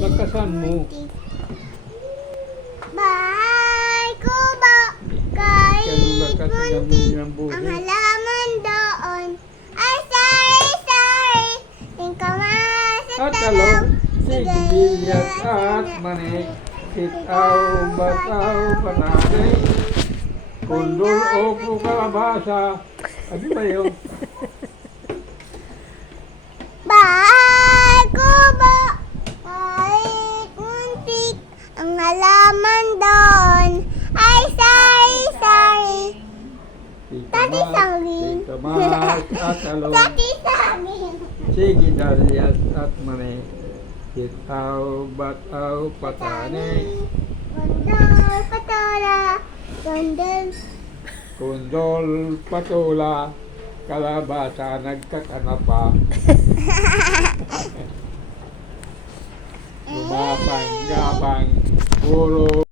Lakasan mo. Bahay kubo, kahit Kasi muntik, ng ang buhay. halaman doon ay sari-sari. Tingkamas at At talong, talong, sigiliyas at manik, sitaw, bataw, panay, kundol o kalabasa. Ano ba yun? bahay kubo, kahit muntik, ang halaman doon ay sari-sari. Tati saging. Sitamas at talong, Tati saging. sigiliyas at manik, sitaw, bataw, patani, Gondol patola, gondol. kundol, patula, kalabasa, nagkakanapa. Gumapang-gapang, puro